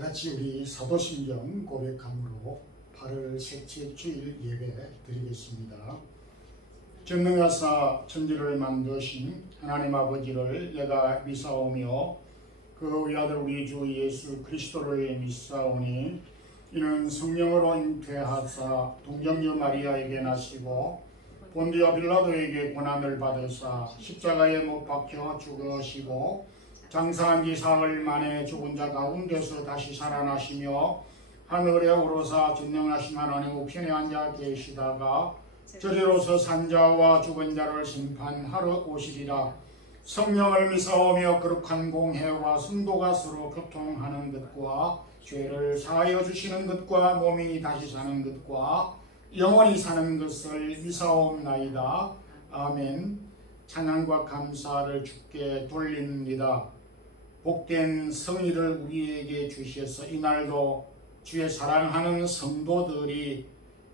다같이 우리 사도신경 고백함으로 8월 셋째 주일 예배 드리겠습니다. 전능하사 천지를 만드신 하나님 아버지를 내가 믿사오며 그 우리 아들 우리 주 예수 그리스도를 믿사오니 이는 성령으로 잉태하사 동정녀 마리아에게 나시고 본디오 빌라도에게 고난을 받으사 십자가에 못 박혀 죽으시고 장사한 지 사흘 만에 죽은 자 가운데서 다시 살아나시며 하늘에 오르사 전능하신 하나님 우편에 앉아 계시다가 저리로서 산자와 죽은 자를 심판하러 오시리라. 성령을 믿사오며 거룩한 공회와 성도가 서로 교통하는 것과 죄를 사하여 주시는 것과 몸이 다시 사는 것과 영원히 사는 것을 믿사옵나이다. 아멘. 찬양과 감사를 주께 돌립니다. 복된 성의를 우리에게 주셔서 이날도 주의 사랑하는 성도들이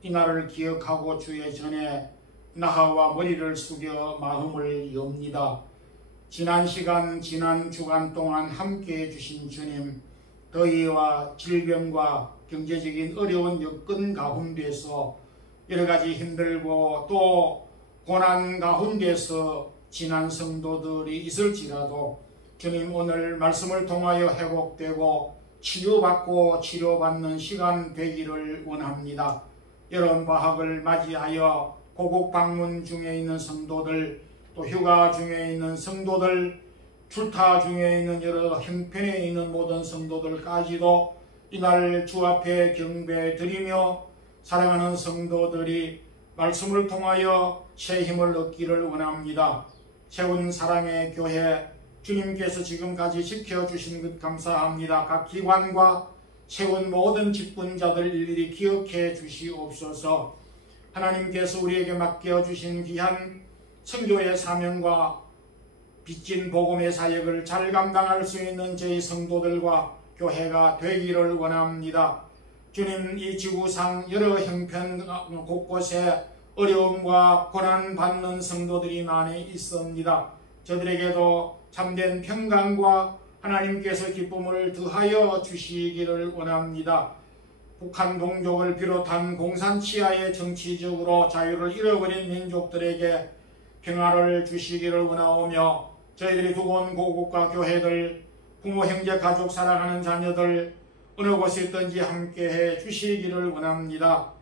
이날을 기억하고 주의 전에 나하와 머리를 숙여 마음을 엽니다. 지난 시간 지난 주간 동안 함께해 주신 주님, 더위와 질병과 경제적인 어려운 여건 가운데서 여러가지 힘들고 또 고난 가운데서 지난 성도들이 있을지라도 주님 오늘 말씀을 통하여 회복되고 치료받는 시간 되기를 원합니다. 여름 방학을 맞이하여 고국 방문 중에 있는 성도들, 또 휴가 중에 있는 성도들, 출타 중에 있는 여러 형편에 있는 모든 성도들까지도 이날 주 앞에 경배 드리며 사랑하는 성도들이 말씀을 통하여 새 힘을 얻기를 원합니다. 세운 사랑의 교회 주님께서 지금까지 지켜주신 것 감사합니다. 각 기관과 세운 모든 직분자들 일일이 기억해 주시옵소서. 하나님께서 우리에게 맡겨주신 귀한 선교의 사명과 빚진 복음의 사역을 잘 감당할 수 있는 저희 성도들과 교회가 되기를 원합니다. 주님, 이 지구상 여러 형편 곳곳에 어려움과 고난받는 성도들이 많이 있습니다. 저들에게도 참된 평강과 하나님께서 기쁨을 더하여 주시기를 원합니다. 북한 동족을 비롯한 공산치하의 정치적으로 자유를 잃어버린 민족들에게 평화를 주시기를 원하오며 저희들이 두고 온 고국과 교회들, 부모, 형제, 가족, 사랑하는 자녀들 어느 곳에 있든지 함께해 주시기를 원합니다.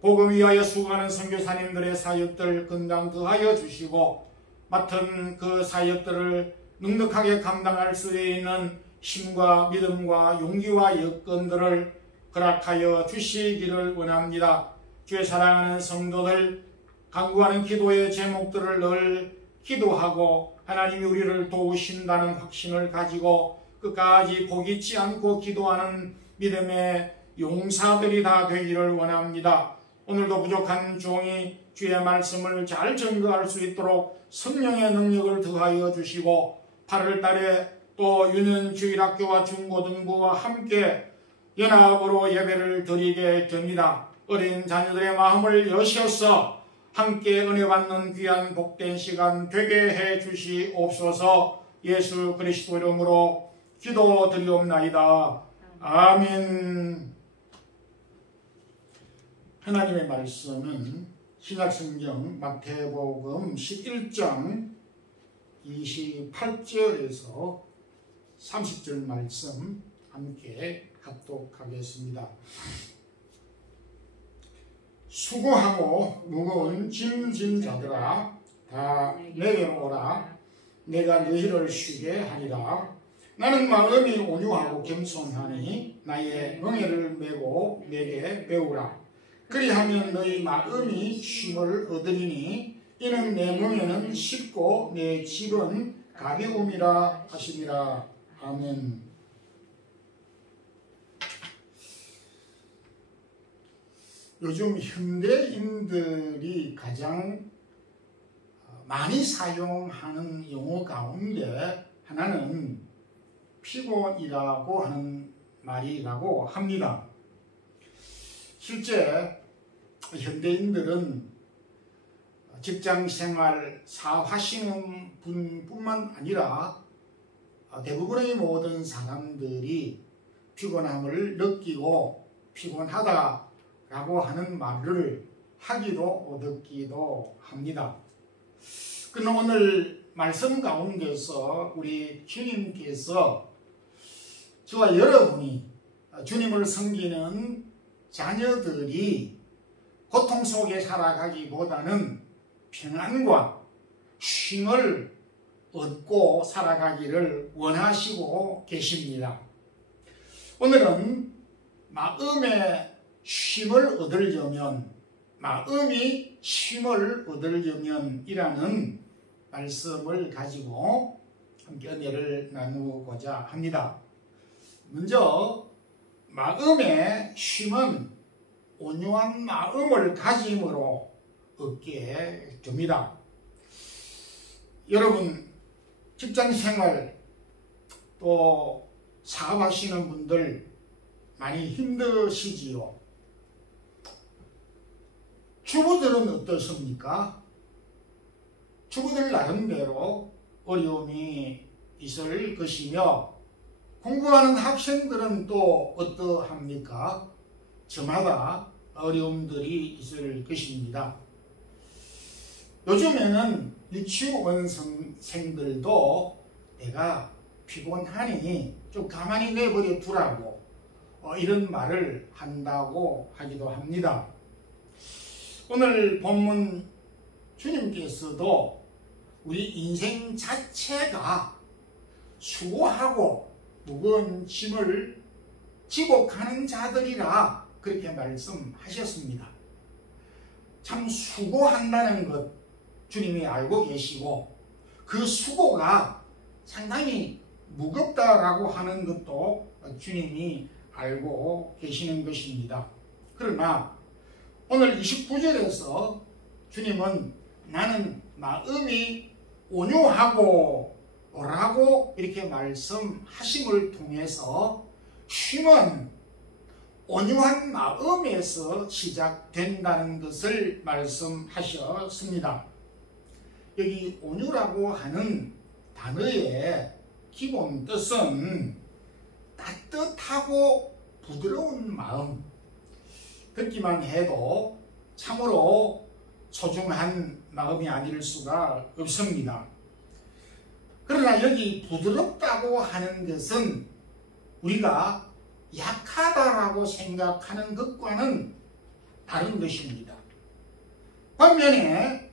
복음 위하여 수고하는 선교사님들의 사역들 건강 더하여 주시고 맡은 그 사역들을 넉넉하게 감당할 수 있는 힘과 믿음과 용기와 여건들을 허락하여 주시기를 원합니다. 주의 사랑하는 성도들 간구하는 기도의 제목들을 늘 기도하고 하나님이 우리를 도우신다는 확신을 가지고 끝까지 포기치 않고 기도하는 믿음의 용사들이 다 되기를 원합니다. 오늘도 부족한 종이 주의 말씀을 잘 증거할 수 있도록 성령의 능력을 더하여 주시고 8월 달에 또 유년주일학교와 중고등부와 함께 연합으로 예배를 드리게 됩니다. 어린 자녀들의 마음을 여셔서 함께 은혜 받는 귀한 복된 시간 되게 해 주시옵소서. 예수 그리스도 이름으로 기도드리옵나이다. 아멘. 하나님의 말씀은 신약성경 마태복음 11장 28절에서 30절 말씀 함께 합독하겠습니다. 수고하고 무거운 짐진 자들아 다 내게로 오라. 내가 너희를 쉬게 하리라. 나는 마음이 온유하고 겸손하니 나의 멍에를 메고 내게 배우라. 그리하면 너희 마음이 쉼을 얻으리니 이는 내 멍에는 쉽고 내 질은 가벼움이라 하시니라. 아멘. 요즘 현대인들이 가장 많이 사용하는 용어 가운데 하나는 피곤이라고 하는 말이라고 합니다. 실제 현대인들은 직장생활, 사회하시는 분뿐만 아니라 대부분의 모든 사람들이 피곤함을 느끼고 피곤하다라고 하는 말을 하기도 듣기도 합니다. 그러나 오늘 말씀 가운데서 우리 주님께서 저와 여러분이 주님을 섬기는 자녀들이 고통 속에 살아가기보다는 평안과 쉼을 얻고 살아가기를 원하시고 계십니다. 오늘은 마음의 쉼을 얻으려면, 마음이 쉼을 얻으려면 이라는 말씀을 가지고 함께 은혜를 나누고자 합니다. 먼저 마음의 쉼은 온유한 마음을 가짐으로 얻게 됩니다. 여러분 직장생활 또 사업하시는 분들 많이 힘드시지요. 주부들은 어떻습니까? 주부들 나름대로 어려움이 있을 것이며 공부하는 학생들은 또 어떠합니까? 저마다 어려움들이 있을 것입니다. 요즘에는 유치원생들도 내가 피곤하니 좀 가만히 내버려 두라고 이런 말을 한다고 하기도 합니다. 오늘 본문 주님께서도 우리 인생 자체가 수고하고 무거운 짐을 지고 가는 자들이라 그렇게 말씀하셨습니다. 참 수고한다는 것 주님이 알고 계시고 그 수고가 상당히 무겁다라고 하는 것도 주님이 알고 계시는 것입니다. 그러나 오늘 29절에서 주님은 나는 마음이 온유하고 라고 이렇게 말씀하심을 통해서 쉼은 온유한 마음에서 시작된다는 것을 말씀하셨습니다. 여기 온유라고 하는 단어의 기본 뜻은 따뜻하고 부드러운 마음, 듣기만 해도 참으로 소중한 마음이 아닐 수가 없습니다. 그러나 여기 부드럽다고 하는 것은 우리가 약하다라고 생각하는 것과는 다른 것입니다. 반면에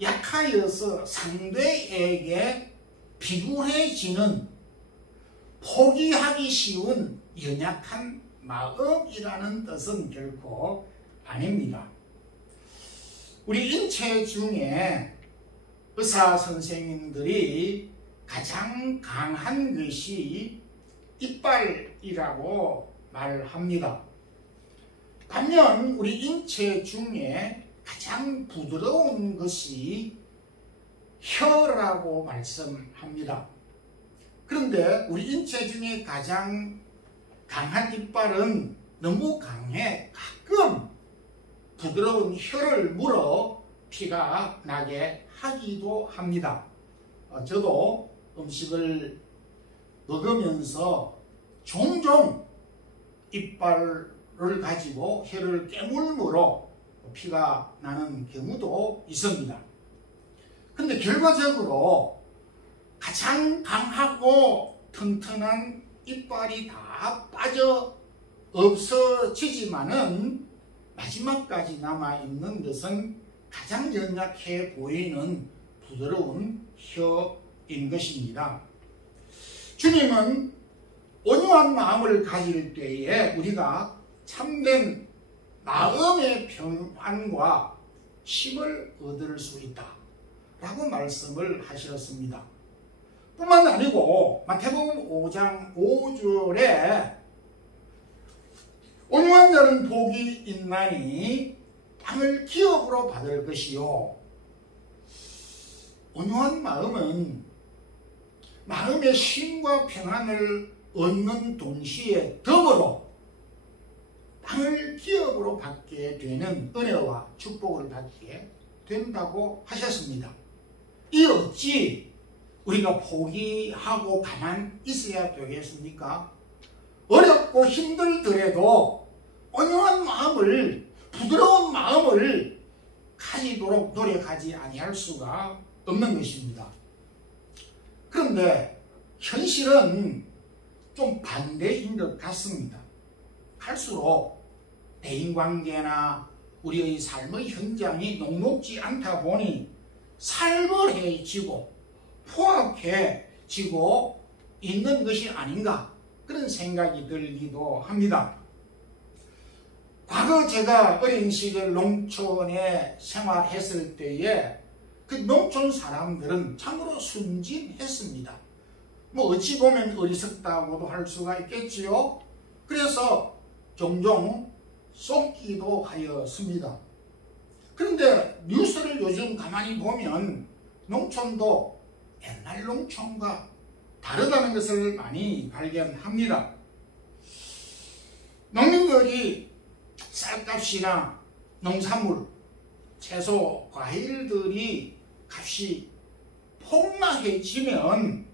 약하여서 상대에게 비굴해지는 포기하기 쉬운 연약한 마음이라는 뜻은 결코 아닙니다. 우리 인체 중에 의사 선생님들이 가장 강한 것이 이빨이라고 말합니다. 반면 우리 인체 중에 가장 부드러운 것이 혀라고 말씀합니다. 그런데 우리 인체 중에 가장 강한 이빨은 너무 강해 가끔 부드러운 혀를 물어 피가 나게 하기도 합니다. 저도 음식을 먹으면서 종종 이빨을 가지고 혀를 깨물므로 피가 나는 경우도 있습니다. 근데 결과적으로 가장 강하고 튼튼한 이빨이 다 빠져 없어지지만은 마지막까지 남아있는 것은 가장 연약해 보이는 부드러운 혀인 것입니다. 주님은 온유한 마음을 가질 때에 우리가 참된 마음의 평안과 쉼을 얻을 수 있다 라고 말씀을 하셨습니다. 뿐만 아니고 마태복음 5장 5절에 온유한 자는 복이 있나니 땅을 기업으로 받을 것이요. 온유한 마음은 마음의 쉼과 평안을 얻는 동시에 덤으로 땅을 기업으로 받게 되는 은혜와 축복을 받게 된다고 하셨습니다. 이 어찌 우리가 포기하고 가만 있어야 되겠습니까? 어렵고 어렵고 힘들더라도 온유한 마음을, 부드러운 마음을 가지도록 노력하지 아니할 수가 없는 것입니다. 그런데 현실은 좀 반대인 것 같습니다. 갈수록 대인관계나 우리의 삶의 현장이 녹록지 않다 보니 살벌해지고 포악해지고 있는 것이 아닌가, 그런 생각이 들기도 합니다. 과거 제가 어린 시절 농촌에 생활했을 때에 그 농촌 사람들은 참으로 순진했습니다. 뭐 어찌 보면 어리석다고도 할 수가 있겠지요. 그래서 종종 속기도 하였습니다. 그런데 뉴스를 요즘 가만히 보면 농촌도 옛날 농촌과 다르다는 것을 많이 발견합니다. 농민들이 쌀값이나 농산물, 채소, 과일들이 값이 폭락해지면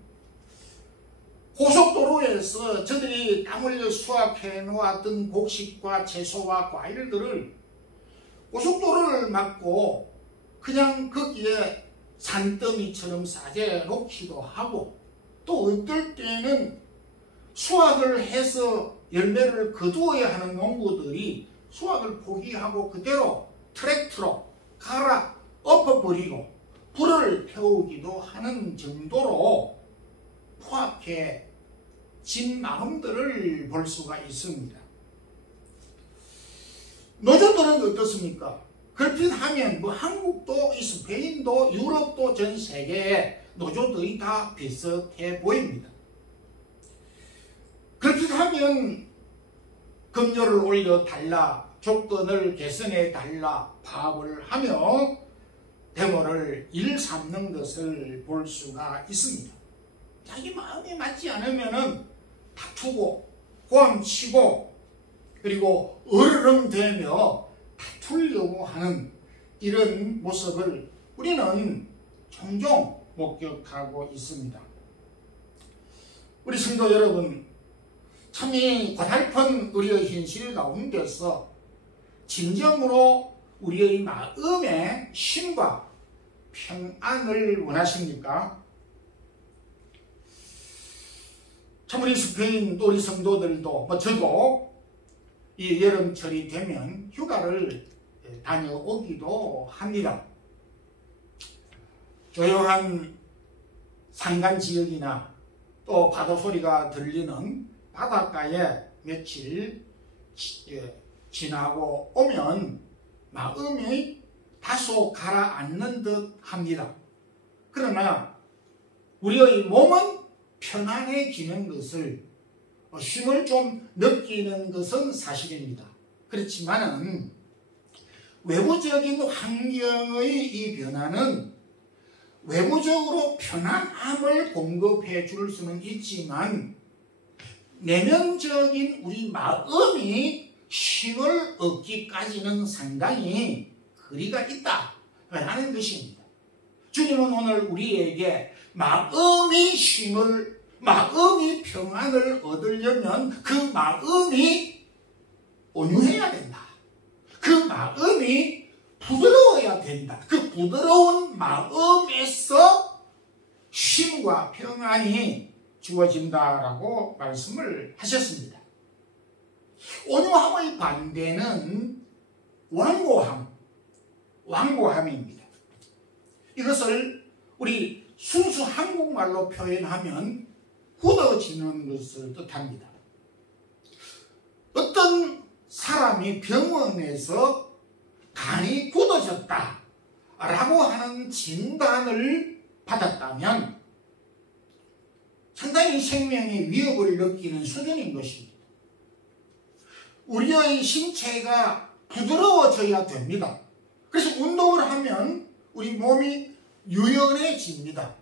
고속도로에서 저들이 땀 흘려 수확해 놓았던 곡식과 채소와 과일들을 고속도로를 막고 그냥 거기에 산더미처럼 싸재 놓기도 하고, 또 어떨 때는 수확을 해서 열매를 거두어야 하는 농부들이 수확을 포기하고 그대로 트랙터로 갈아 엎어버리고 불을 태우기도 하는 정도로 포악해진 마음들을 볼 수가 있습니다. 노조들은 어떻습니까? 걸핏하면 뭐 한국도 스페인도 유럽도 전 세계에 노조들이 다 비슷해 보입니다. 걸핏하면 급료를 올려달라, 조건을 개선해달라 파업을 하며 데모를 일삼는 것을 볼 수가 있습니다. 자기 마음에 맞지 않으면 다투고 고함치고 그리고 으르렁대며 다투려고 하는 이런 모습을 우리는 종종 목격하고 있습니다. 우리 성도 여러분, 참 이 고달픈 우리의 현실 가운데서 진정으로 우리의 마음의 쉼과 평안을 원하십니까? 참 우리 스페인 또 우리 성도들도 저도 이 여름철이 되면 휴가를 다녀오기도 합니다. 조용한 산간 지역이나 또 파도 소리가 들리는 바닷가에 며칠 지나고 오면 마음이 다소 가라앉는 듯 합니다. 그러나 우리의 몸은 편안해지는 것을, 쉼을 좀 느끼는 것은 사실입니다. 그렇지만은 외부적인 환경의 이 변화는 외부적으로 편안함을 공급해 줄 수는 있지만 내면적인 우리 마음이 쉼을 얻기까지는 상당히 거리가 있다라는 것입니다. 주님은 오늘 우리에게 마음이 쉼을, 마음이 평안을 얻으려면 그 마음이 온유해야 된다. 그 마음이 부드러워야 된다. 그 부드러운 마음에서 쉼과 평안이 주어진다라고 말씀을 하셨습니다. 온유함의 반대는 완고함입니다. 이것을 우리 순수 한국말로 표현하면 굳어지는 것을 뜻합니다. 어떤 사람이 병원에서 간이 굳어졌다 라고 하는 진단을 받았다면 상당히 생명의 위협을 느끼는 수준인 것입니다. 우리의 신체가 부드러워져야 됩니다. 그래서 운동을 하면 우리 몸이 유연해집니다.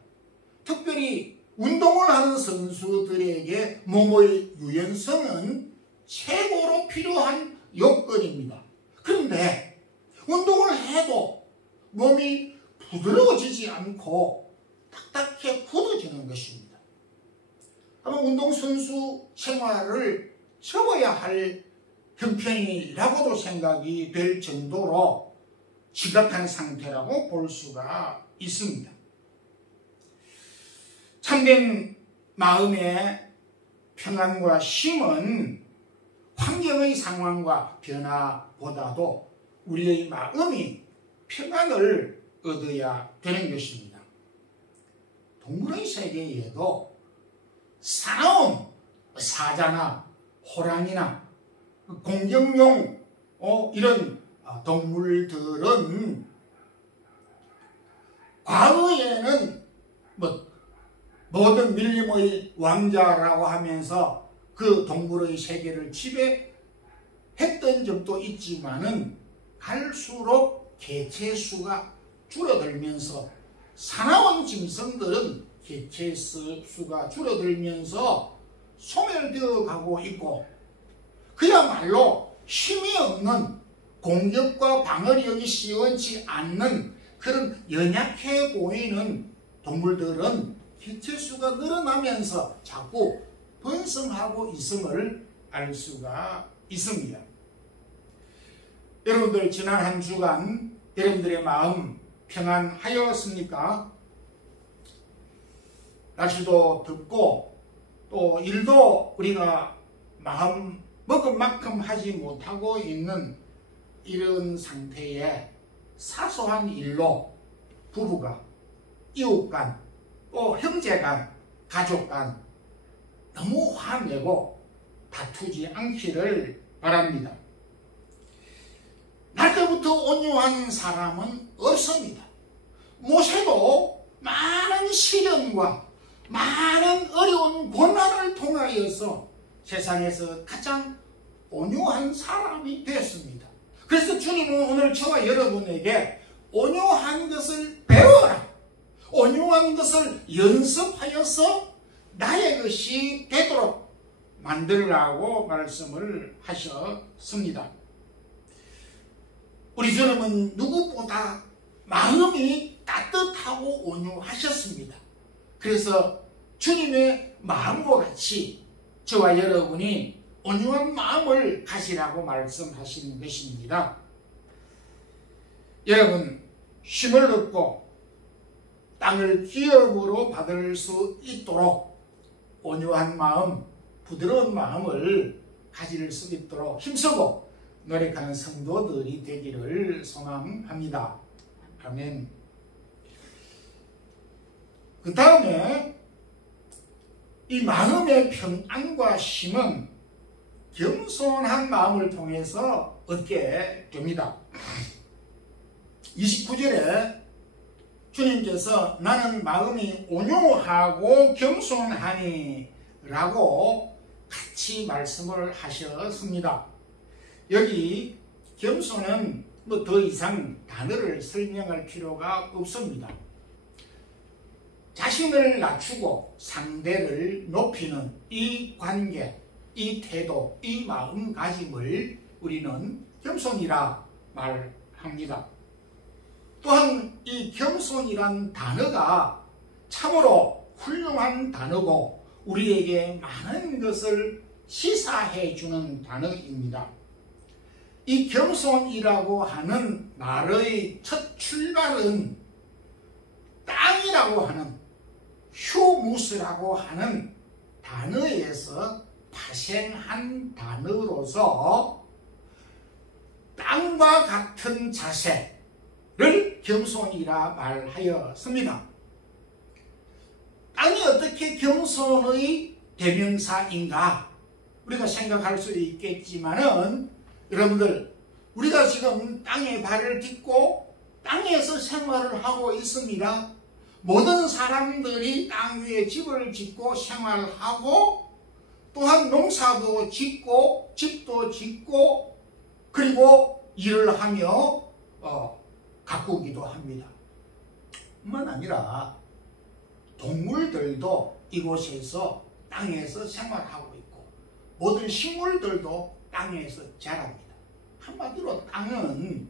특별히 운동을 하는 선수들에게 몸의 유연성은 최고로 필요한 요건입니다. 그런데 운동을 해도 몸이 부드러워지지 않고 딱딱해 굳어지는 것입니다. 한번 운동선수 생활을 접어야 할 형편이라고도 생각이 될 정도로 심각한 상태라고 볼 수가 있습니다. 참된 마음의 평안과 쉼은 환경의 상황과 변화보다도 우리의 마음이 평안을 얻어야 되는 것입니다. 동물의 세계에도 사나운 사자나 호랑이나 공격용 이런 동물들은 과거에는 모든 밀림의 왕자라고 하면서 그 동물의 세계를 지배했던 적도 있지만은 갈수록 개체 수가 줄어들면서 사나운 짐승들은 개체 수가 줄어들면서 소멸되어 가고 있고, 그야말로 힘이 없는, 공격과 방어력이 시원치 않는 그런 연약해 보이는 동물들은 개체 수가 늘어나면서 자꾸 번성하고 있음을 알 수가 있습니다. 여러분들 지난 한 주간 여러분들의 마음 평안하였습니까? 날씨도 덥고 또 일도 우리가 마음 먹은 만큼 하지 못하고 있는 이런 상태에 사소한 일로 부부가, 이웃 간, 또 형제 간, 가족 간 너무 화내고 다투지 않기를 바랍니다. 날 때부터 온유한 사람은 없습니다. 모세도 많은 시련과 많은 어려운 고난을 통하여서 세상에서 가장 온유한 사람이 되었습니다. 그래서 주님은 오늘 저와 여러분에게 온유한 것을 배워라, 온유한 것을 연습하여서 나의 것이 되도록 만들라고 말씀을 하셨습니다. 우리 주님은 누구보다 마음이 따뜻하고 온유하셨습니다. 그래서 주님의 마음과 같이 저와 여러분이 온유한 마음을 가지라고 말씀하시는 것입니다. 여러분, 쉼을 얻고 땅을 기업으로 받을 수 있도록 온유한 마음, 부드러운 마음을 가질 수 있도록 힘쓰고 노력하는 성도들이 되기를 소망합니다. 아멘. 그 다음에 이 마음의 평안과 쉼은 겸손한 마음을 통해서 얻게 됩니다. 29절에 주님께서 나는 마음이 온유하고 겸손하니 라고 같이 말씀을 하셨습니다. 여기 겸손은 더 이상 단어를 설명할 필요가 없습니다. 자신을 낮추고 상대를 높이는 이 관계, 이 태도, 이 마음가짐을 우리는 겸손이라 말합니다. 또한 이 겸손이란 단어가 참으로 훌륭한 단어고 우리에게 많은 것을 시사해 주는 단어입니다. 이 겸손이라고 하는 말의 첫 출발은 땅이라고 하는 휴무스라고 하는 단어에서 파생한 단어로서 땅과 같은 자세를 겸손이라 말하였습니다. 땅이 어떻게 겸손의 대명사인가 우리가 생각할 수 있겠지만은, 여러분들, 우리가 지금 땅에 발을 딛고 땅에서 생활을 하고 있습니다. 모든 사람들이 땅 위에 집을 짓고 생활하고 또한 농사도 짓고 집도 짓고 그리고 일을 하며 가꾸기도 합니다. 뿐만 아니라 동물들도 이곳에서 땅에서 생활하고 있고 모든 식물들도 땅에서 자랍니다. 한마디로 땅은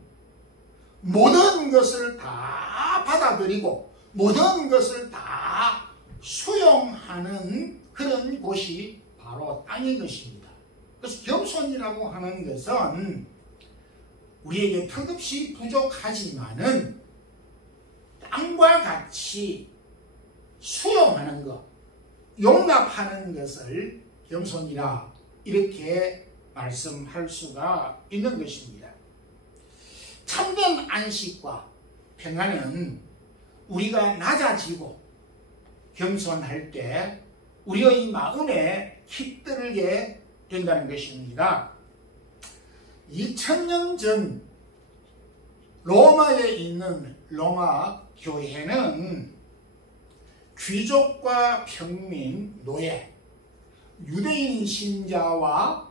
모든 것을 다 받아들이고 모든 것을 다 수용하는 그런 곳이 바로 땅인 것입니다. 그래서 겸손이라고 하는 것은 우리에게 턱없이 부족하지만은 땅과 같이 수용하는 것, 용납하는 것을 겸손이라 이렇게 말씀할 수가 있는 것입니다. 참된 안식과 평안은 우리가 낮아지고 겸손할 때 우리의 마음에 깃들게 된다는 것입니다. 2000년 전 로마에 있는 로마 교회는 귀족과 평민, 노예, 유대인 신자와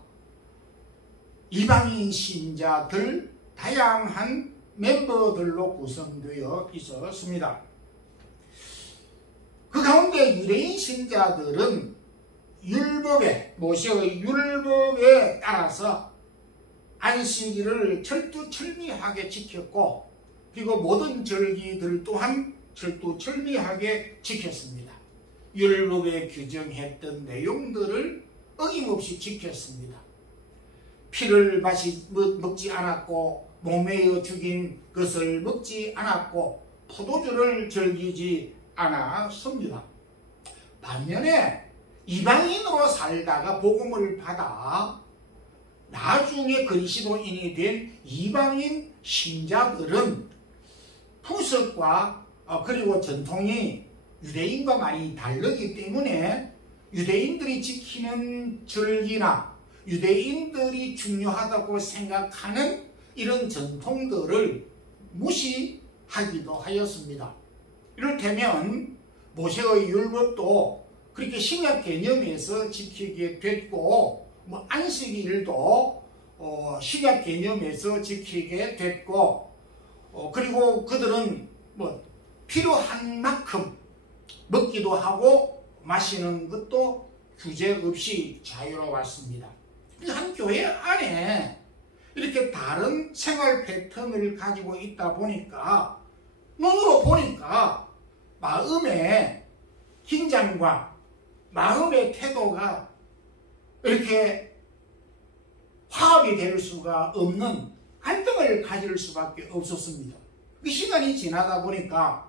이방인 신자들 다양한 멤버들로 구성되어 있었습니다. 그 가운데 유대인 신자들은 모세의 율법에 따라서 안식일을 철두철미하게 지켰고, 그리고 모든 절기들 또한 철두철미하게 지켰습니다. 율법에 규정했던 내용들을 어김없이 지켰습니다. 피를 먹지 않았고, 목매어 죽인 것을 먹지 않았고, 포도주를 즐기지 않았습니다. 반면에 이방인으로 살다가 복음을 받아 나중에 그리스도인이 된 이방인 신자들은 풍습과 그리고 전통이 유대인과 많이 다르기 때문에 유대인들이 지키는 절기나 유대인들이 중요하다고 생각하는 이런 전통들을 무시하기도 하였습니다. 이를테면 모세의 율법도 그렇게 신약 개념에서 지키게 됐고, 안식일도 신약 개념에서 지키게 됐고, 그리고 그들은 필요한 만큼 먹기도 하고 마시는 것도 규제 없이 자유로웠습니다. 한 교회 안에 이렇게 다른 생활 패턴을 가지고 있다 보니까 눈으로 보니까 마음의 긴장과 마음의 태도가 이렇게 화합이 될 수가 없는 갈등을 가질 수밖에 없었습니다. 그 시간이 지나다 보니까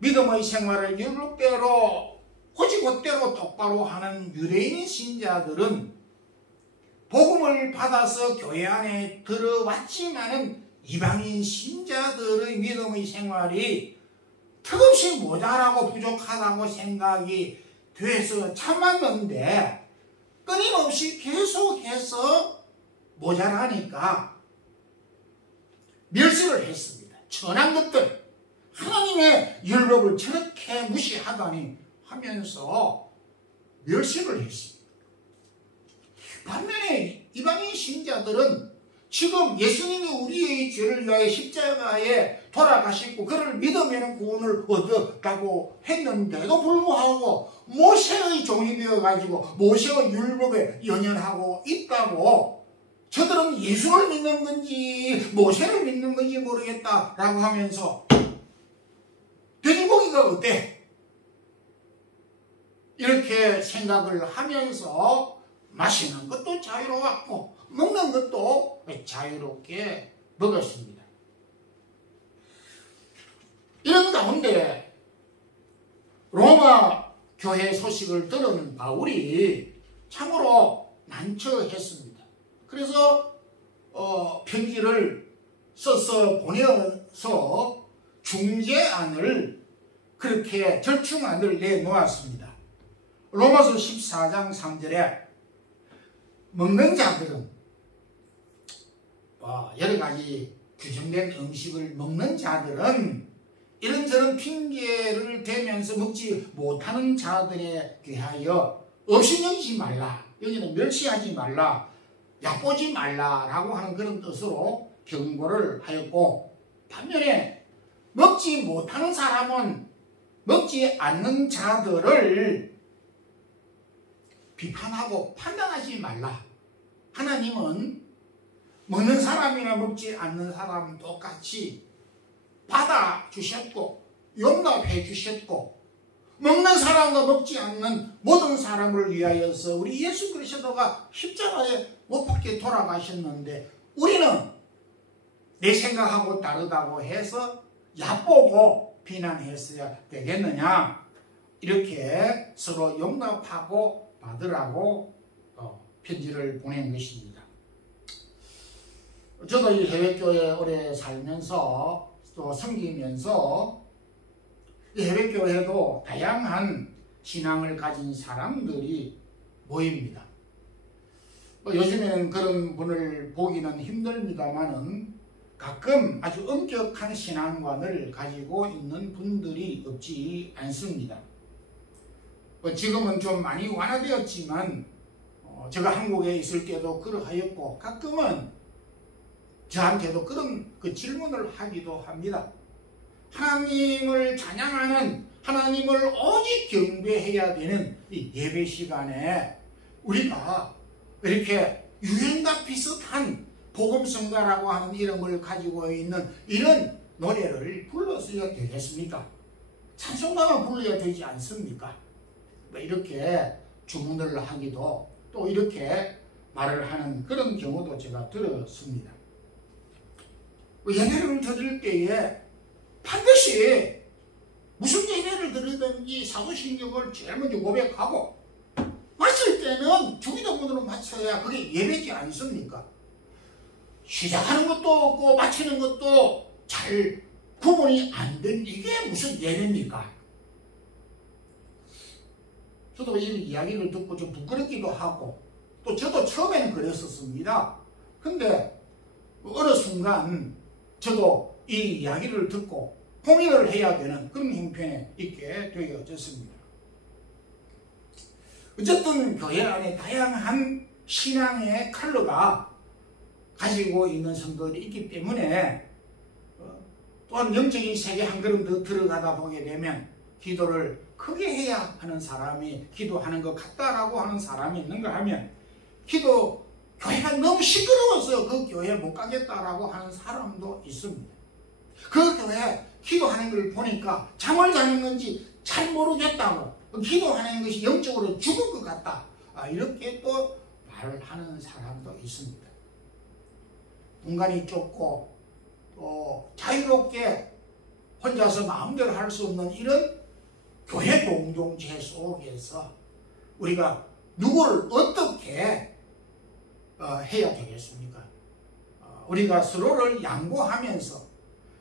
믿음의 생활을 율법대로 곧이곧대로 똑바로 하는 유대인 신자들은 복음을 받아서 교회 안에 들어왔지만은 이방인 신자들의 믿음의 생활이 턱없이 모자라고 부족하다고 생각이 돼서 참았는데, 끊임없이 계속해서 모자라니까 멸시를 했습니다. 천한 것들, 하나님의 율법을 저렇게 무시하다니 하면서 멸시를 했습니다. 반면에 이방인 신자들은 지금 예수님이 우리의 죄를 위하여 십자가에 돌아가시고 그를 믿으면 구원을 얻었다고 했는데도 불구하고 모세의 종이 되어가지고 모세의 율법에 연연하고 있다고, 저들은 예수를 믿는 건지 모세를 믿는 건지 모르겠다라고 하면서 돼지고기가 어때? 이렇게 생각을 하면서 마시는 것도 자유로웠고 먹는 것도 자유롭게 먹었습니다. 이런 가운데 로마 교회 소식을 들은 바울이 참으로 난처했습니다. 그래서 편지를 써서 보내서 중재안을, 그렇게 절충안을 내놓았습니다. 로마서 14장 3절에 먹는 자들은, 여러 가지 규정된 음식을 먹는 자들은 이런저런 핑계를 대면서 먹지 못하는 자들에 대하여 업신여기지 말라, 여기는 멸시하지 말라, 얕보지 말라라고 하는 그런 뜻으로 경고를 하였고, 반면에 먹지 못하는 사람은 먹지 않는 자들을 비판하고 판단하지 말라. 하나님은 먹는 사람이나 먹지 않는 사람 똑같이 받아주셨고 용납해 주셨고 먹는 사람과 먹지 않는 모든 사람을 위하여서 우리 예수 그리스도가 십자가에 못 박혀 돌아가셨는데 우리는 내 생각하고 다르다고 해서 얕보고 비난했어야 되겠느냐? 이렇게 서로 용납하고 받으라고 편지를 보낸 것입니다. 저도 이 해외교회에 오래 살면서 또 섬기면서 이 해외교회도 다양한 신앙을 가진 사람들이 모입니다. 요즘에는 그런 분을 보기는 힘듭니다만은 가끔 아주 엄격한 신앙관을 가지고 있는 분들이 없지 않습니다. 지금은 좀 많이 완화되었지만 제가 한국에 있을 때도 그러하였고 가끔은 저한테도 그런 질문을 하기도 합니다. 하나님을 찬양하는, 하나님을 오직 경배해야 되는 이 예배 시간에 우리가 이렇게 유행과 비슷한 복음성가라고 하는 이름을 가지고 있는 이런 노래를 불렀어야 되겠습니까? 찬송가만 불러야 되지 않습니까? 이렇게 주문을 하기도 또 이렇게 말을 하는 그런 경우도 제가 들었습니다. 예배를 드릴 때에 반드시 무슨 예배를 드리든지 사도신경을 제일 먼저 고백하고 마칠 때는 주기도문으로 마쳐야 그게 예배지 않습니까? 시작하는 것도 없고 마치는 것도 잘 구분이 안 된 이게 무슨 예배입니까? 저도 이 이야기를 듣고 좀 부끄럽기도 하고 또 저도 처음에는 그랬었습니다. 근데 어느 순간 저도 이 이야기를 듣고 고민을 해야 되는 그런 형편에 있게 되어졌습니다. 어쨌든 교회 안에 다양한 신앙의 컬러가 가지고 있는 성도들이 있기 때문에 또한 영적인 세계 한 걸음 더 들어가다 보게 되면 기도를 크게 해야 하는 사람이 기도하는 것 같다라고 하는 사람이 있는가 하면 교회가 너무 시끄러워서 그 교회에 못 가겠다라고 하는 사람도 있습니다. 그 교회 기도하는 걸 보니까 잠을 자는 건지 잘 모르겠다고 기도하는 것이 영적으로 죽을 것 같다 이렇게 또 말을 하는 사람도 있습니다. 공간이 좁고 또 자유롭게 혼자서 마음대로 할 수 없는 이런 교회 공동체 속에서 우리가 누구를 어떻게 해야 되겠습니까? 우리가 서로를 양보하면서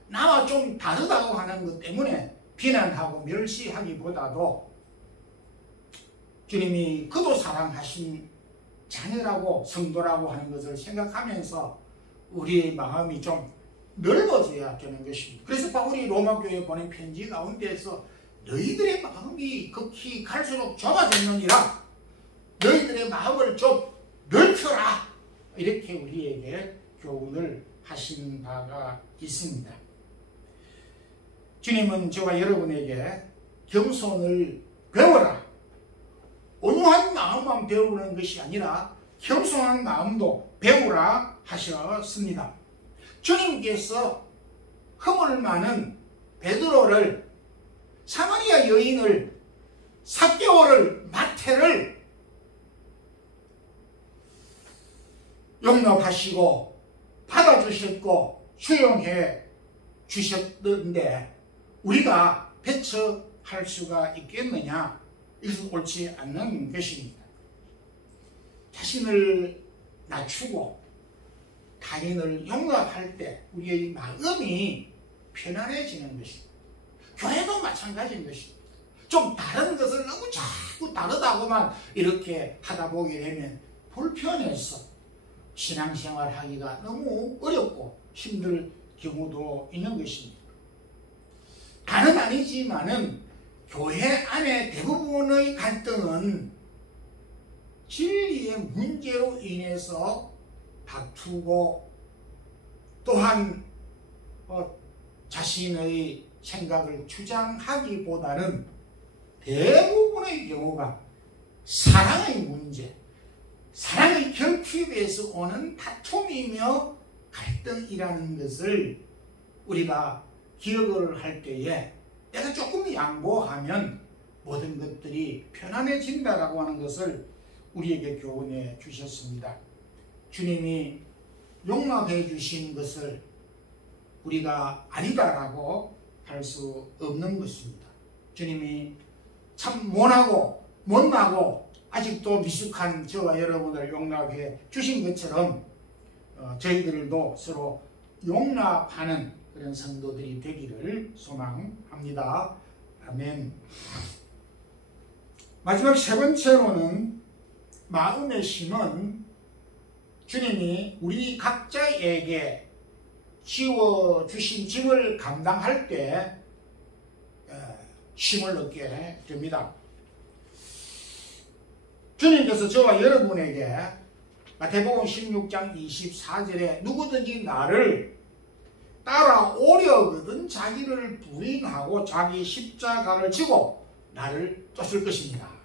나와 좀 다르다고 하는 것 때문에 비난하고 멸시하기보다도 주님이 그도 사랑하신 자녀라고 성도라고 하는 것을 생각하면서 우리의 마음이 좀 넓어져야 되는 것입니다. 그래서 바울이 로마교회에 보낸 편지 가운데서 너희들의 마음이 극히 갈수록 좁아졌느니라 너희들의 마음을 좀 넓혀라 이렇게 우리에게 교훈을 하신 바가 있습니다. 주님은 저와 여러분에게 겸손을 배워라, 온유한 마음만 배우는 것이 아니라 겸손한 마음도 배우라 하셨습니다. 주님께서 허물 많은 베드로를, 사마리아 여인을, 삭개오를, 마태를 용납하시고 받아주셨고 수용해 주셨는데 우리가 배척할 수가 있겠느냐? 이것은 옳지 않는 것입니다. 자신을 낮추고 타인을 용납할 때 우리의 마음이 편안해지는 것입니다. 교회도 마찬가지인 것입니다. 좀 다른 것을 너무 자꾸 다르다고만 이렇게 하다 보게 되면 불편해서 신앙생활 하기가 너무 어렵고 힘들 경우도 있는 것입니다. 다는 아니지만은 교회 안에 대부분의 갈등은 진리의 문제로 인해서 다투고 또한 자신의 생각을 주장하기보다는 대부분의 경우가 사랑의 문제, 사랑의 결핍에서 오는 다툼이며 갈등이라는 것을 우리가 기억을 할 때에 내가 조금 양보하면 모든 것들이 편안해진다라고 하는 것을 우리에게 교훈해 주셨습니다. 주님이 용납해 주신 것을 우리가 아니다라고 할 수 없는 것입니다. 주님이 참 모나고 못나고 아직도 미숙한 저와 여러분을 용납해 주신 것처럼 저희들도 서로 용납하는 그런 성도들이 되기를 소망합니다. 아멘. 마지막 세 번째로는 마음의 힘은 주님이 우리 각자에게 지워주신 짐을 감당할 때 힘을 얻게 됩니다. 주님께서 저와 여러분에게 마태복음 16장 24절에 누구든지 나를 따라오려거든 자기를 부인하고 자기 십자가를 지고 나를 쫓을 것입니다.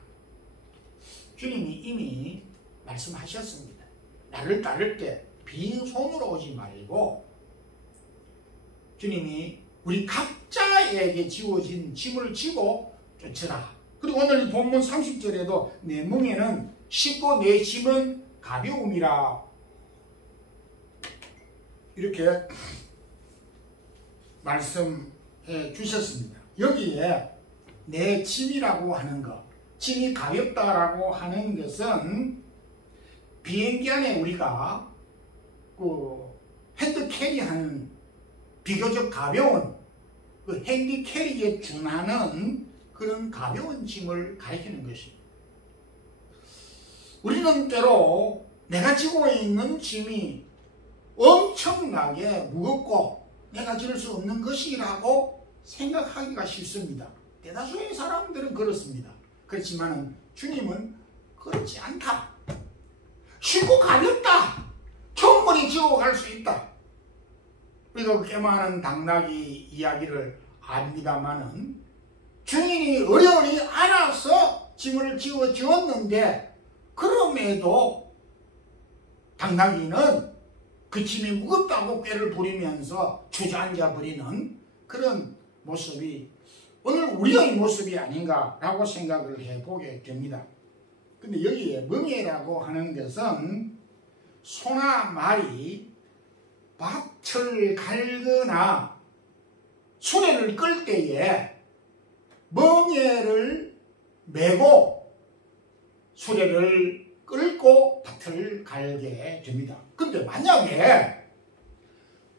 주님이 이미 말씀하셨습니다. 나를 따를 때 빈손으로 오지 말고 주님이 우리 각자에게 지워진 짐을 지고 쫓으라. 그리고 오늘 이 본문 30절에도 내 멍에는 쉽고 내 짐은 가벼움이라 이렇게 말씀해 주셨습니다. 여기에 내 짐이라고 하는 것, 짐이 가볍다라고 하는 것은 비행기 안에 우리가 핸드 캐리하는 비교적 가벼운 핸디 캐리에 준하는 그런 가벼운 짐을 가리키는 것입니다. 우리는 때로 내가 지고 있는 짐이 엄청나게 무겁고 내가 지를 수 없는 것이라고 생각하기가 쉽습니다. 대다수의 사람들은 그렇습니다. 그렇지만 주님은 그렇지 않다. 쉽고 가볍다. 충분히 지고 갈 수 있다. 우리가 꽤 많은 당나귀 이야기를 압니다마는 주인이 어려우니 알아서 짐을 지어 주었는데 그럼에도 당나귀는 그 짐이 무겁다고 꾀를 부리면서 주저앉아 버리는 그런 모습이 오늘 우리의 모습이 아닌가라고 생각을 해보게 됩니다. 근데 여기에 멍에라고 하는 것은 소나 말이 밭을 갈거나 수레를 끌 때에 멍에를 메고 수레를 끌고 밭을 갈게 됩니다. 근데 만약에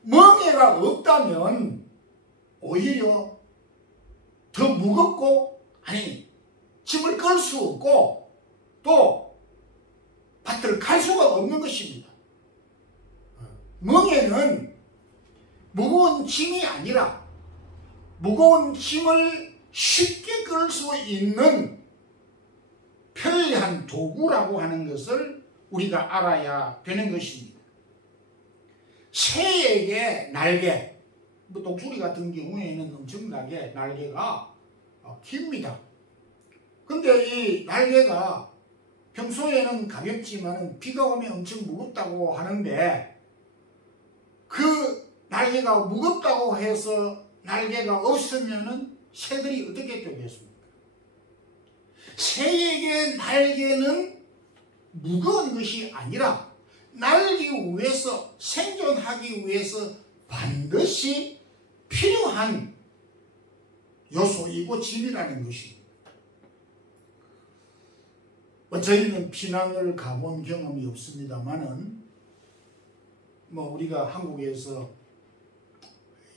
멍에가 없다면 오히려 더 무겁고 짐을 끌 수 없고 또 밭을 갈 수가 없는 것입니다. 멍에는 무거운 짐이 아니라 무거운 짐을 쉽게 끌 수 있는 편리한 도구라고 하는 것을 우리가 알아야 되는 것입니다. 새에게 날개, 독수리 같은 경우에는 엄청나게 날개가 깁니다. 근데 이 날개가 평소에는 가볍지만 비가 오면 엄청 무겁다고 하는데 그 날개가 무겁다고 해서 날개가 없으면 새들이 어떻게 되겠습니까? 새에게 날개는 무거운 것이 아니라 날기 위해서 생존하기 위해서 반드시 필요한 요소이고 짐이라는 것입니다. 저희는 피난을 가본 경험이 없습니다만은 우리가 한국에서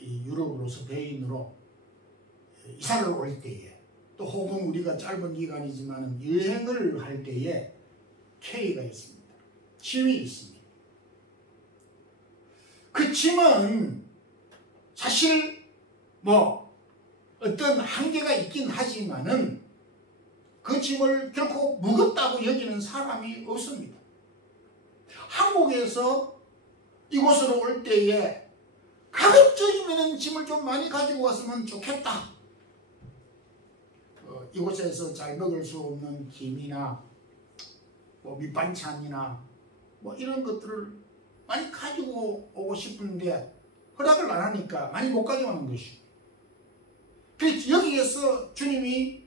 유럽으로 스페인으로 이사를 올 때에 또 혹은 우리가 짧은 기간이지만 여행을 할 때에 캐리가 있습니다. 짐이 있습니다. 그 짐은 사실 어떤 한계가 있긴 하지만은 그 짐을 결코 무겁다고 여기는 사람이 없습니다. 한국에서 이곳으로 올 때에 가급적이면 짐을 좀 많이 가지고 왔으면 좋겠다. 이곳에서 잘 먹을 수 없는 김이나 밑반찬이나 이런 것들을 많이 가지고 오고 싶은데 허락을 안 하니까 많이 못 가져오는 것이죠. 그래서 여기에서 주님이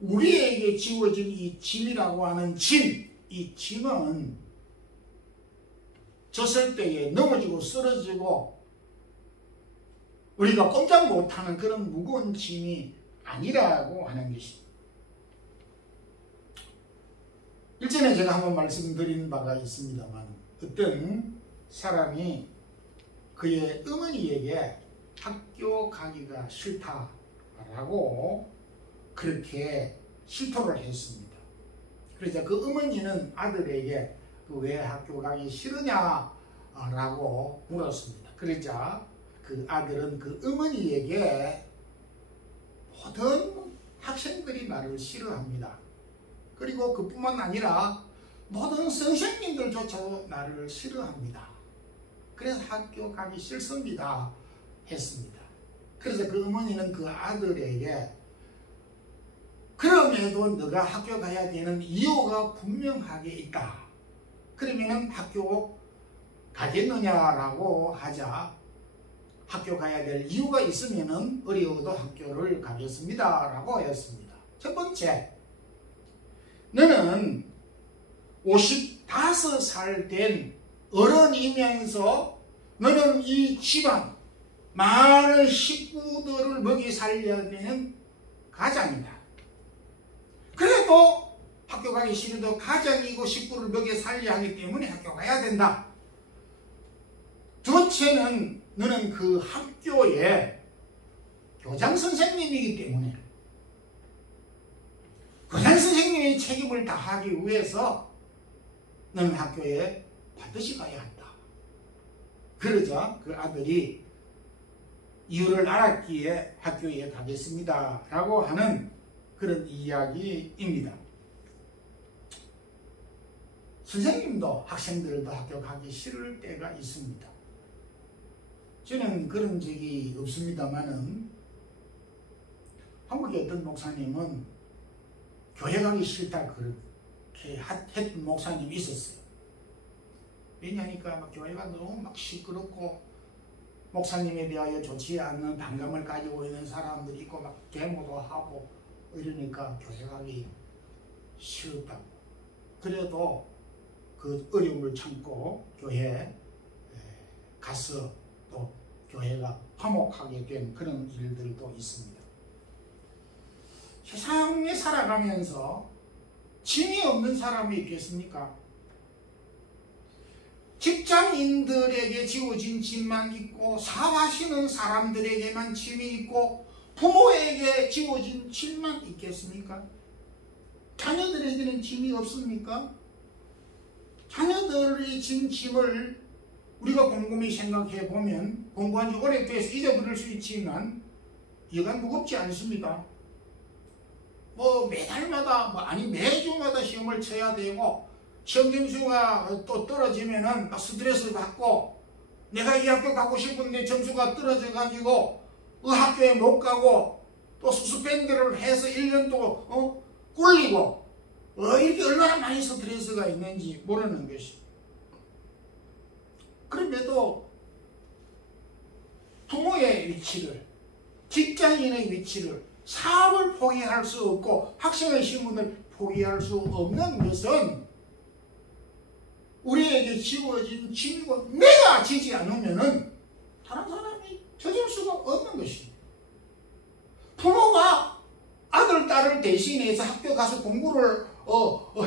우리에게 지워진 이 짐이라고 하는 짐, 이 짐은 졌을 때에 넘어지고 쓰러지고 우리가 꼼짝 못하는 그런 무거운 짐이 아니라고 하는 것입니다. 일전에 제가 한번 말씀드린 바가 있습니다만 어떤 사람이 그의 어머니에게 학교 가기가 싫다라고 그렇게 실토를 했습니다. 그래서 그 어머니는 아들에게 왜 학교 가기 싫으냐라고 물었습니다. 그러자 그 아들은 그 어머니에게 모든 학생들이 나를 싫어합니다. 그리고 그뿐만 아니라 모든 선생님들조차도 나를 싫어합니다. 그래서 학교 가기 싫습니다 했습니다. 그래서 그 어머니는 그 아들에게 그럼에도 너가 학교 가야 되는 이유가 분명하게 있다. 그러면은 학교 가겠느냐라고 하자 학교 가야 될 이유가 있으면은 어려워도 학교를 가겠습니다 라고 했습니다. 첫 번째, 너는 55살 된 어른이면서 너는 이 집안 많은 식구들을 먹이 살려야 되는 가장이다. 그래도 학교 가기 싫어도 가장이고 식구를 먹여 살려야 하기 때문에 학교 가야 된다. 둘째는 너는 그 학교의 교장 선생님이기 때문에 교장 선생님의 책임을 다하기 위해서 너는 학교에 반드시 가야 한다. 그러자 그 아들이 이유를 알았기에 학교에 가겠습니다 라고 하는 그런 이야기입니다. 선생님도 학생들도 학교 가기 싫을 때가 있습니다. 저는 그런 적이 없습니다만은 한국의 어떤 목사님은 교회 가기 싫다 그렇게 했던 목사님이 있었어요. 왜냐하니까 막 교회가 너무 막 시끄럽고 목사님에 대하여 좋지 않는 반감을 가지고 있는 사람들이 있고 막 데모도 하고 이러니까 교회 가기 싫었다고. 그래도 그 어려움을 참고 교회에 가서 또 교회가 화목하게 된 그런 일들도 있습니다. 세상에 살아가면서 짐이 없는 사람이 있겠습니까? 직장인들에게 지워진 짐만 있고 사업하시는 사람들에게만 짐이 있고 부모에게 지워진 짐만 있겠습니까? 자녀들에게는 짐이 없습니까? 자녀들이 진 짐을 우리가 곰곰이 생각해 보면 공부한 지 오래돼서 잊어버릴 수 있지만 여간 무겁지 않습니다. 뭐 매달마다 아니 매주마다 시험을 쳐야 되고 시험 점수가 또 떨어지면은 막 스트레스 받고 내가 이 학교 가고 싶은데 점수가 떨어져 가지고 그 학교에 못 가고 또 수스펜드를 해서 1년 동안 꿀리고 이렇게 얼마나 많이 스트레스가 있는지 모르는 것이. 그럼에도 부모의 위치를, 직장인의 위치를, 사업을 포기할 수 없고 학생의 신분을 포기할 수 없는 것은 우리에게 지워진 짐이고 내가 지지 않으면은 다른 사람이 져줄 수가 없는 것입니다. 부모가 아들, 딸을 대신해서 학교 가서 공부를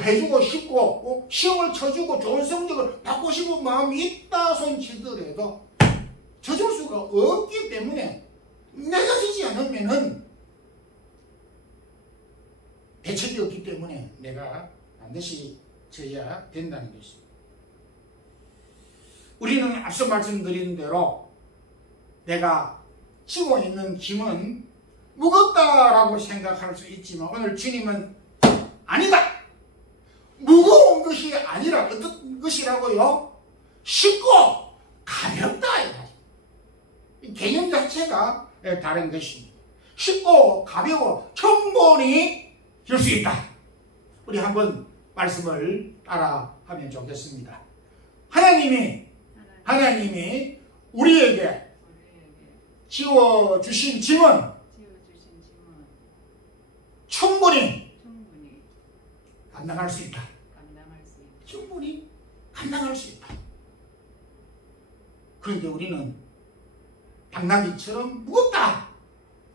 해주고 싶고 시험을 쳐주고 좋은 성적을 받고 싶은 마음이 있다 손치더라도 져줄 수가 없기 때문에 내가 지지 않으면은 대책이 없기 때문에 내가 반드시 져야 된다는 것입니다. 우리는 앞서 말씀드린 대로 내가 지고 있는 짐은 무겁다라고 생각할 수 있지만 오늘 주님은 아니다! 무거운 것이 아니라 어떤 것이라고요? 쉽고 가볍다. 이 개념 자체가 다른 것입니다. 쉽고 가벼워 충분히 줄 수 있다. 우리 한번 말씀을 따라하면 좋겠습니다. 하나님이 우리에게 지워주신 짐은 충분히 감당할 수 있다. 충분히 감당할 수 있다. 그런데 우리는 당나귀처럼 무겁다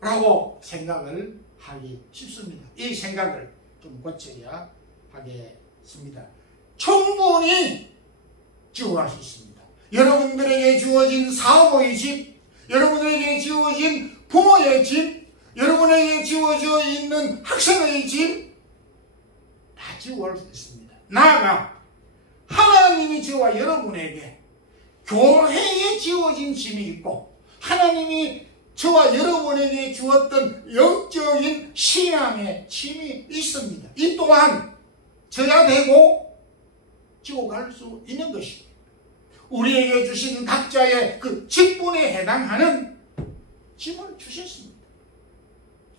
라고 생각을 하기 쉽습니다. 이 생각을 좀 고쳐야 하겠습니다. 충분히 지워갈 수 있습니다. 여러분들에게 주어진 사업의 집, 여러분에게 주어진 부모의 집, 여러분에게 주어져 있는 학생의 집, 다 지워갈 수 있습니다. 나아가 하나님이 저와 여러분에게 교회에 지어진 짐이 있고, 하나님이 저와 여러분에게 주었던 영적인 신앙의 짐이 있습니다. 이 또한 져야 되고 지고 갈 수 있는 것입니다. 우리에게 주신 각자의 그 직분에 해당하는 짐을 주셨습니다.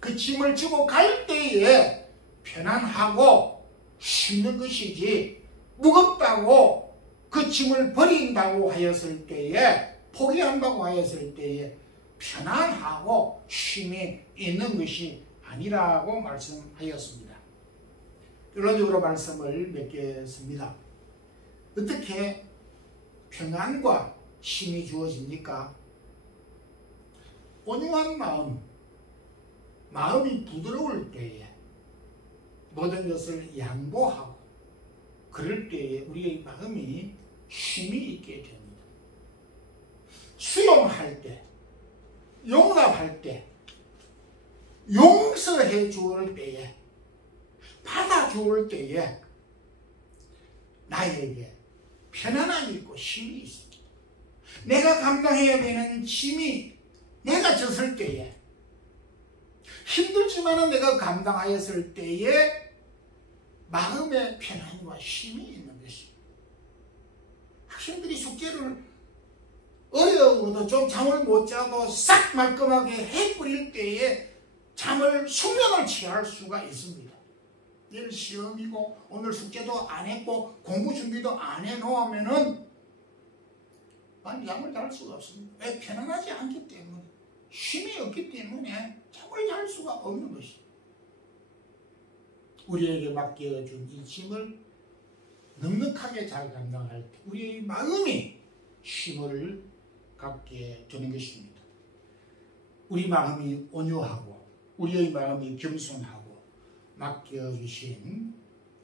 그 짐을 지고 갈 때에 편안하고 쉬는 것이지, 무겁다고 그 짐을 버린다고 하였을 때에, 포기한다고 하였을 때에 편안하고 쉼이 있는 것이 아니라고 말씀하였습니다. 결론적으로 말씀을 맺겠습니다. 어떻게 평안과 쉼이 주어집니까? 온유한 마음이 부드러울 때에 모든 것을 양보하고 그럴 때에 우리의 마음이 쉼이 있게 됩니다. 수용할 때, 용납할 때, 용서해 주을 때에, 받아주을 때에 나에게 편안함이 있고 쉼이 있습니다. 내가 감당해야 되는 짐이 내가 졌을 때에, 힘들지만은 내가 감당하였을 때에 마음의 편안과 쉼이 있는 것입니다. 학생들이 숙제를 어려워도 좀 잠을 못 자고 싹 말끔하게 해버릴 때에 숙면을 취할 수가 있습니다. 내일 시험이고 오늘 숙제도 안 했고 공부 준비도 안 해놓으면은 잠을 잘 수가 없습니다. 왜? 편안하지 않기 때문에, 쉼이 없기 때문에 잠을 잘 수가 없는 것입니다. 우리에게 맡겨준 이 짐을 넉넉하게 잘 감당할 때 우리의 마음이 쉼을 갖게 되는 것입니다. 우리 마음이 온유하고 우리의 마음이 겸손하고 맡겨주신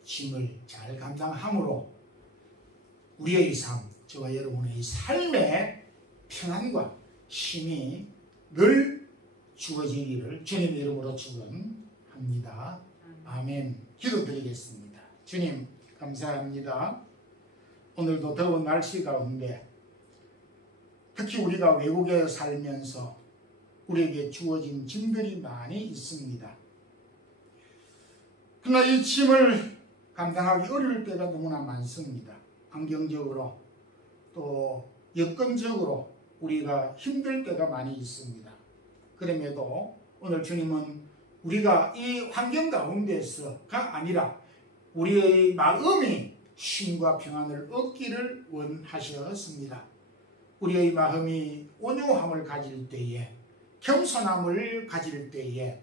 짐을 잘 감당함으로 우리의 삶, 저와 여러분의 삶의 평안과 쉼이 늘 주어지기를 주님의 이름으로 축원합니다. 아멘. 기도드리겠습니다. 주님 감사합니다. 오늘도 더운 날씨 가운데 특히 우리가 외국에 살면서 우리에게 주어진 짐들이 많이 있습니다. 그러나 이 짐을 감당하기 어려울 때가 너무나 많습니다. 환경적으로 또 여건적으로 우리가 힘들 때가 많이 있습니다. 그럼에도 오늘 주님은 우리가 이 환경 가운데서가 아니라 우리의 마음이 쉼과 평안을 얻기를 원하셨습니다. 우리의 마음이 온유함을 가질 때에, 겸손함을 가질 때에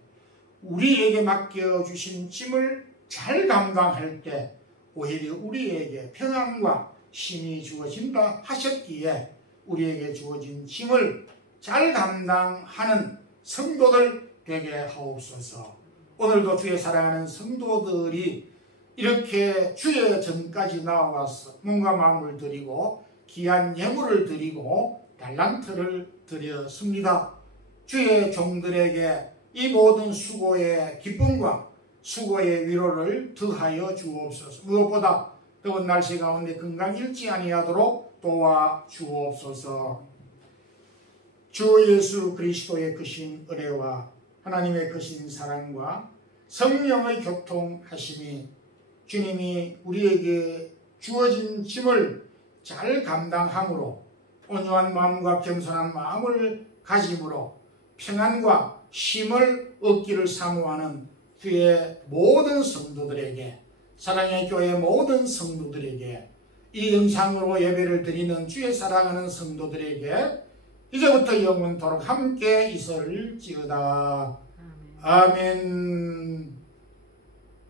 우리에게 맡겨주신 짐을 잘 감당할 때 오히려 우리에게 평안과 쉼이 주어진다 하셨기에 우리에게 주어진 짐을 잘 감당하는 성도들 되게 하옵소서. 오늘도 주의 사랑하는 성도들이 이렇게 주의 전까지 나와서 몸과 마음을 드리고 귀한 예물을 드리고 달란트를 드렸습니다. 주의 종들에게 이 모든 수고의 기쁨과 수고의 위로를 더하여 주옵소서. 무엇보다 더운 날씨 가운데 건강 잃지 아니하도록 도와주옵소서. 주 예수 그리스도의 크신 은혜와 하나님의 크신 사랑과 성령의 교통하심이 주님이 우리에게 주어진 짐을 잘 감당함으로 온유한 마음과 겸손한 마음을 가짐으로 평안과 쉼을 얻기를 사모하는 주의 모든 성도들에게, 사랑의 교회 모든 성도들에게, 이 영상으로 예배를 드리는 주의 사랑하는 성도들에게 이제부터 영원토록 함께 있을지어다. 아멘.